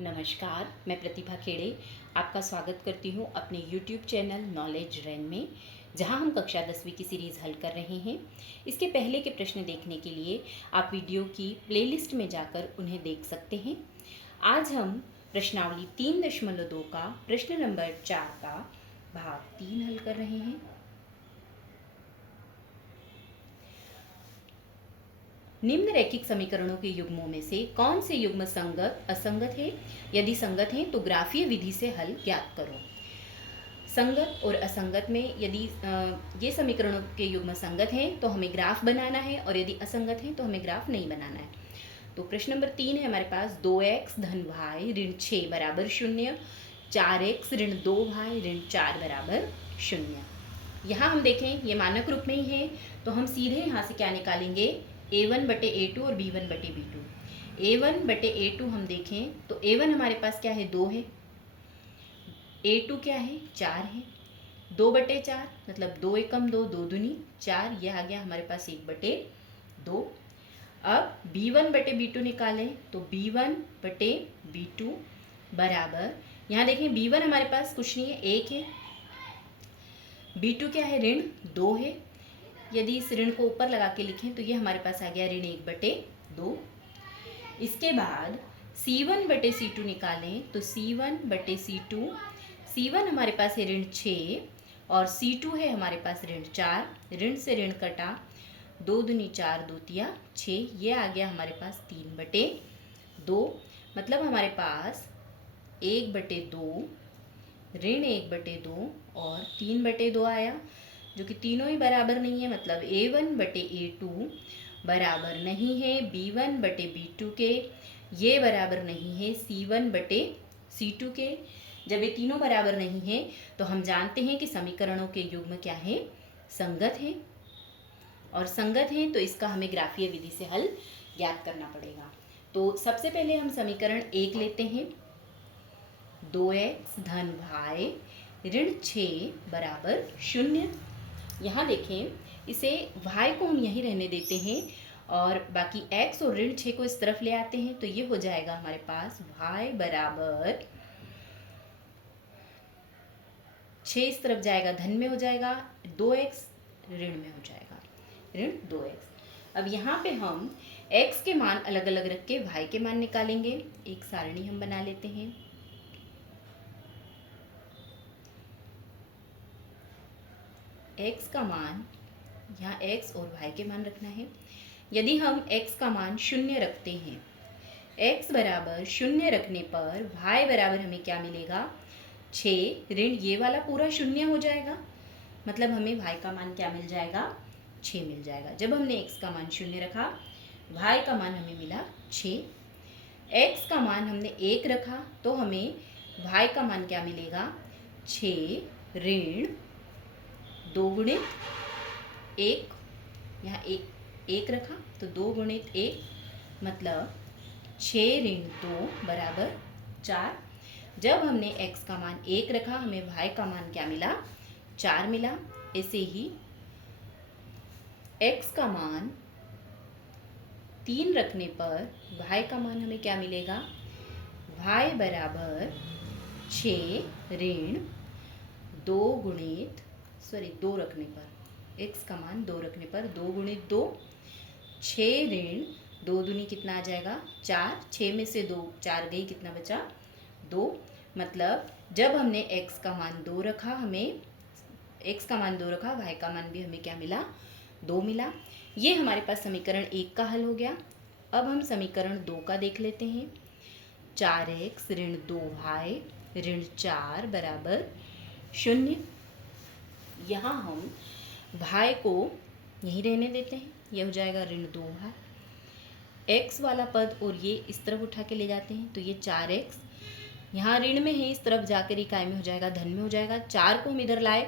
नमस्कार, मैं प्रतिभा खेड़े आपका स्वागत करती हूँ अपने YouTube चैनल नॉलेज रैन में, जहाँ हम कक्षा 10वीं की सीरीज़ हल कर रहे हैं। इसके पहले के प्रश्न देखने के लिए आप वीडियो की प्लेलिस्ट में जाकर उन्हें देख सकते हैं। आज हम प्रश्नावली 3.2 का प्रश्न नंबर 4 का भाग 3 हल कर रहे हैं। निम्न रैखिक समीकरणों के युग्मों में से कौन से युग्म संगत असंगत है? यदि संगत हैं तो ग्राफीय विधि से हल ज्ञात करो। संगत और असंगत में यदि ये समीकरणों के युग्म संगत हैं तो हमें ग्राफ बनाना है, और यदि असंगत हैं तो हमें ग्राफ नहीं बनाना है। तो प्रश्न नंबर 3 है हमारे पास 2x धन y ऋण 6 बराबर 0, 4x ऋण 2y ऋण 4 बराबर 0। यहाँ हम देखें ये मानक रूप में ही है, तो हम सीधे यहाँ से क्या निकालेंगे, a1/a2 और b1/b2। a1/a2 हम देखें तो a1 हमारे पास क्या है, 2 है, a2 क्या है, 4 है। 2/4 मतलब 2 एकम 2, 2 दूनी 4, यह आ गया हमारे पास 1/2। अब b1/b2 निकालें तो b1/b2 बराबर, यहाँ देखें b1 हमारे पास कुछ नहीं है, 1 है, b2 क्या है, ऋण 2 है। यदि इस ऋण को ऊपर लगा के लिखें तो ये हमारे पास आ गया ऋण 1/2। इसके बाद c1/c2 निकालें तो c1/c2, c1 हमारे पास है ऋण 6 और c2 है हमारे पास ऋण 4। ऋण से ऋण कटा, 2 दूनी 4, 2 तिया 6, ये आ गया हमारे पास 3/2। मतलब हमारे पास 1/2 ऋण 1/2 और 3/2 आया, जो कि तीनों ही बराबर नहीं है। मतलब a1/a2 बराबर नहीं है b1/b2 के, ये बराबर नहीं है c1/c2 के। जब ये तीनों बराबर नहीं है तो हम जानते हैं कि समीकरणों के युग्म क्या है, संगत है, और संगत हैं तो इसका हमें ग्राफीय विधि से हल ज्ञात करना पड़ेगा। तो सबसे पहले हम समीकरण 1 लेते हैं, 2x धन y ऋण 6 बराबर 0। यहाँ देखें इसे y को हम यहीं रहने देते हैं और बाकी x और ऋण 6 को इस तरफ ले आते हैं, तो ये हो जाएगा हमारे पास y बराबर 6 इस तरफ जाएगा, धन में हो जाएगा, 2x ऋण में हो जाएगा, ऋण 2x। अब यहाँ पे हम x के मान अलग अलग रख के y के मान निकालेंगे। एक सारणी हम बना लेते हैं। x का मान, यहाँ x और y के मान रखना है। यदि हम x का मान 0 रखते हैं, x बराबर 0 रखने पर y बराबर हमें क्या मिलेगा, 6 ऋण ये वाला पूरा 0 हो जाएगा। मतलब हमें y का मान क्या मिल जाएगा, 6 मिल जाएगा। जब हमने x का मान 0 रखा, y का मान हमें मिला 6। x का मान हमने 1 रखा तो हमें y का मान क्या मिलेगा, 6 ऋण 2 गुणित 1, यहाँ 1 रखा तो 2 गुणित 1 मतलब 6 ऋण 2 बराबर 4। जब हमने x का मान 1 रखा, हमें y का मान क्या मिला, 4 मिला। ऐसे ही x का मान 3 रखने पर y का मान हमें क्या मिलेगा, y बराबर 6 ऋण 2 रखने पर, x का मान 2 रखने पर 2 गुणित 2, 6 ऋण 2 दूनी कितना आ जाएगा, 4, 6 में से 2 4 गई, कितना बचा, 2। मतलब जब हमने x का मान 2 रखा, हमें x का मान 2 रखा, y का मान भी हमें क्या मिला, 2 मिला। ये हमारे पास समीकरण 1 का हल हो गया। अब हम समीकरण 2 का देख लेते हैं। 4x ऋण 2y ऋण 4 बराबर 0। यहाँ हम y को यहीं रहने देते हैं, यह हो जाएगा ऋण 2y। x वाला पद और ये इस तरफ उठा के ले जाते हैं तो ये 4x यहाँ ऋण में है, इस तरफ जाकर इकाई में हो जाएगा, धन में हो जाएगा। 4 को हम इधर लाए,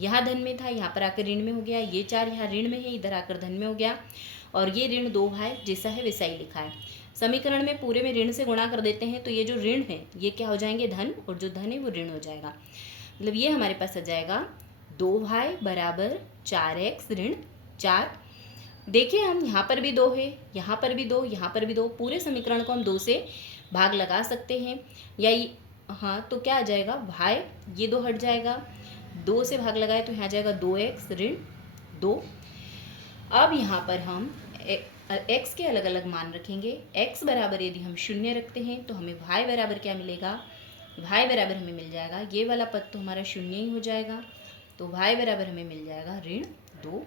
यहाँ धन में था, यहाँ पर आकर ऋण में हो गया। ये 4 यहाँ ऋण में है, इधर आकर धन में हो गया, और ये ऋण 2y जैसा है वैसा ही लिखा है। समीकरण में पूरे में ऋण से गुणा कर देते हैं तो ये जो ऋण है ये क्या हो जाएंगे, धन, और जो धन है वो ऋण हो जाएगा। मतलब ये हमारे पास आ जाएगा 2y बराबर 4x ऋण 4। देखिए हम यहाँ पर भी 2 है, यहाँ पर भी 2, यहाँ पर भी 2, पूरे समीकरण को हम 2 से भाग लगा सकते हैं, या हाँ तो क्या आ जाएगा, भाई ये 2 हट जाएगा, 2 से भाग लगाए तो यहाँ आ जाएगा 2x ऋण 2। अब यहाँ पर हम x के अलग अलग मान रखेंगे। x बराबर यदि हम 0 रखते हैं तो हमें y बराबर क्या मिलेगा, y बराबर हमें मिल जाएगा, ये वाला पद तो हमारा 0 ही हो जाएगा, तो y बराबर हमें मिल जाएगा ऋण 2।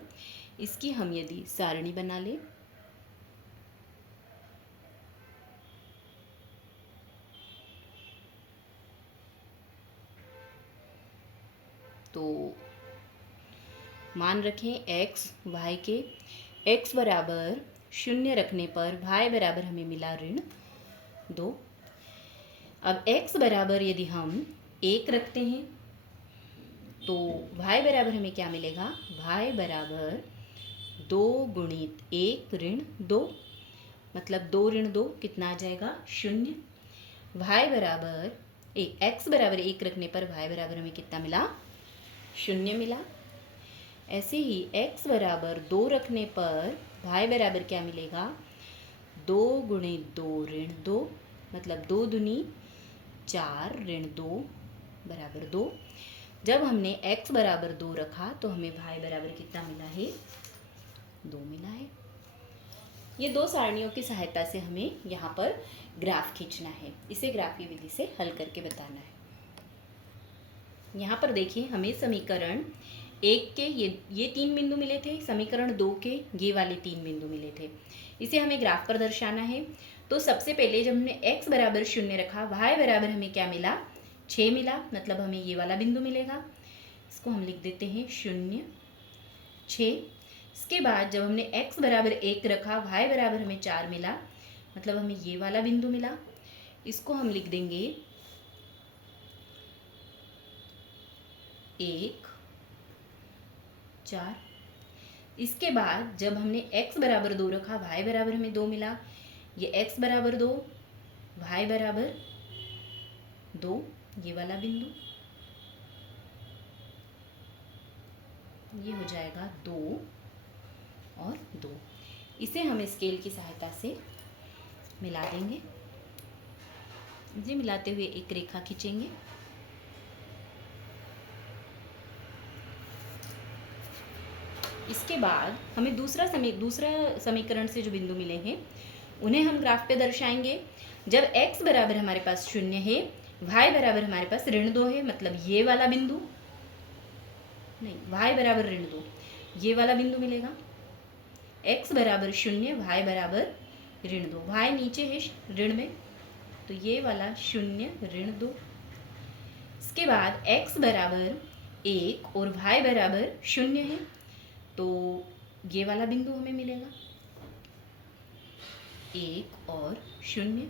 इसकी हम यदि सारणी बना लें तो मान रखें x y के, x बराबर 0 रखने पर y बराबर हमें मिला ऋण 2। अब x बराबर यदि हम 1 रखते हैं तो y बराबर हमें क्या मिलेगा, y बराबर 2 गुणित 1 ऋण 2, मतलब 2 ऋण 2 कितना आ जाएगा 0। y बराबर x बराबर 1 रखने पर y बराबर हमें कितना मिला, 0 मिला। ऐसे ही x बराबर 2 रखने पर y बराबर क्या मिलेगा, 2 गुणित 2 ऋण 2, मतलब 2 दूनी 4 ऋण 2 बराबर 2। जब हमने x बराबर 2 रखा तो हमें y बराबर कितना मिला है, 2 मिला है। ये 2 सारणियों की सहायता से हमें यहाँ पर ग्राफ खींचना है, इसे ग्राफीय विधि से हल करके बताना है। यहाँ पर देखिए हमें समीकरण 1 के ये 3 बिंदु मिले थे, समीकरण 2 के ये वाले 3 बिंदु मिले थे, इसे हमें ग्राफ पर दर्शाना है। तो सबसे पहले जब हमने x बराबर 0 रखा, y बराबर हमें क्या मिला, 6 मिला, मतलब हमें ये वाला बिंदु मिलेगा, इसको हम लिख देते हैं 0 6। इसके बाद जब हमने x बराबर 1 रखा, y बराबर हमें 4 मिला, मतलब हमें ये वाला बिंदु मिला, इसको हम लिख देंगे 1 4। इसके बाद जब हमने x बराबर 2 रखा, y बराबर हमें 2 मिला, ये x बराबर 2 y बराबर 2, ये वाला बिंदु, ये हो जाएगा 2 और 2। इसे हम स्केल की सहायता से मिला देंगे। इसे मिलाते हुए एक रेखा खींचेंगे। इसके बाद हमें दूसरा समीकरण से जो बिंदु मिले हैं उन्हें हम ग्राफ पे दर्शाएंगे। जब x बराबर हमारे पास 0 है, y बराबर हमारे पास ऋण 2 है, मतलब ये वाला बिंदु नहीं, y बराबर ऋण 2, ये वाला बिंदु मिलेगा। x बराबर 0, y बराबर ऋण 2, y नीचे है ऋण में, तो ये वाला 0 ऋण 2। इसके बाद x बराबर 1 और y बराबर 0 है, तो ये वाला बिंदु हमें मिलेगा 1 और 0।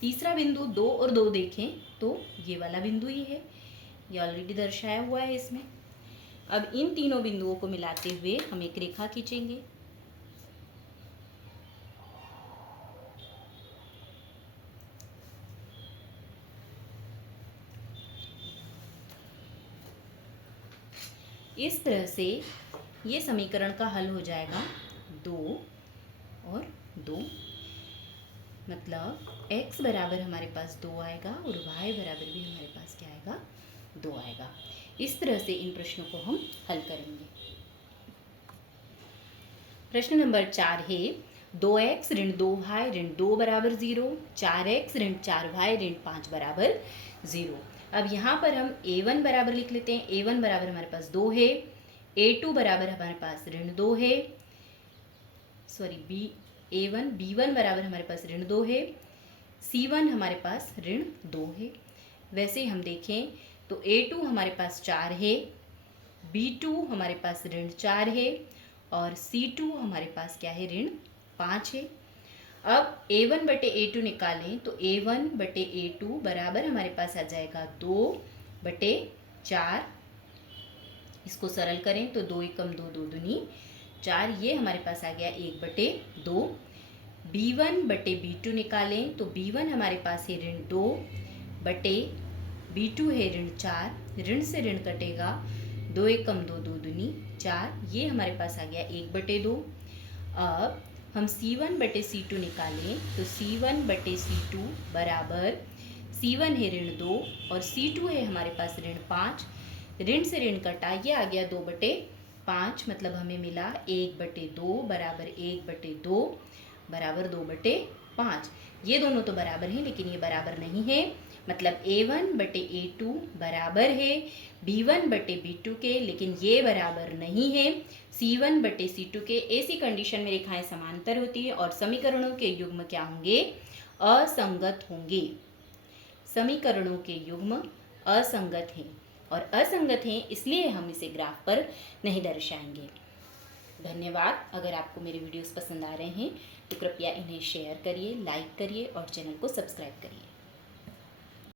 तीसरा बिंदु 2 और 2 देखें तो ये वाला बिंदु ही है, ये ऑलरेडी दर्शाया हुआ है इसमें। अब इन तीनों बिंदुओं को मिलाते हुए हम एक रेखा खींचेंगे। इस तरह से ये समीकरण का हल हो जाएगा 2 और 2, मतलब x बराबर हमारे पास 2 आएगा और y बराबर भी हमारे पास क्या आएगा, 2 आएगा। इस तरह से इन प्रश्नों को हम हल करेंगे। प्रश्न नंबर 4 है 2x ऋण 2y ऋण 2 बराबर 0, 4x ऋण 4y ऋण 5 बराबर 0। अब यहाँ पर हम a1 बराबर लिख लेते हैं। a1 बराबर हमारे पास 2 है, a2 बराबर हमारे पास ऋण 2 है, सॉरी b1 बराबर हमारे पास ऋण 2 है, c1 हमारे पास ऋण 2 है। वैसे हम देखें तो a2 हमारे पास 4 है, b2 हमारे पास ऋण 4 है और c2 हमारे पास क्या है, ऋण 5 है। अब a1 बटे a2 निकालें तो a1 बटे a2 बराबर हमारे पास आ जाएगा 2 बटे 4। इसको सरल करें तो 2 एकम 2, 2 दूनी 4, ये हमारे पास आ गया 1 बटे 2। b1 बटे b2 निकालें तो b1 हमारे पास है ऋण 2 बटे b2 है ऋण 4, ऋण से ऋण कटेगा, 2 एकम 2, 2 दूनी 4, ये हमारे पास आ गया 1 बटे 2। अब हम C1 बटे C2 निकालें तो C1 बटे C2 बराबर C1 है ऋण 2 और C2 है हमारे पास ऋण 5। ऋण से ऋण कटा, ये आ गया 2/5, मतलब हमें मिला 1/2 बराबर 1/2 बराबर 2/5। ये दोनों तो बराबर हैं लेकिन ये बराबर नहीं है, मतलब A1 बटे A2 बराबर है B1 बटे B2 के, लेकिन ये बराबर नहीं है C1 बटे C2 के। ऐसी कंडीशन में रेखाएं समांतर होती है और समीकरणों के युग्म क्या होंगे? असंगत होंगे। समीकरणों के युग्म असंगत हैं और असंगत हैं इसलिए हम इसे ग्राफ पर नहीं दर्शाएंगे। धन्यवाद। अगर आपको मेरे वीडियोस पसंद आ रहे हैं तो कृपया इन्हें शेयर करिए, लाइक करिए और चैनल को सब्सक्राइब करिए।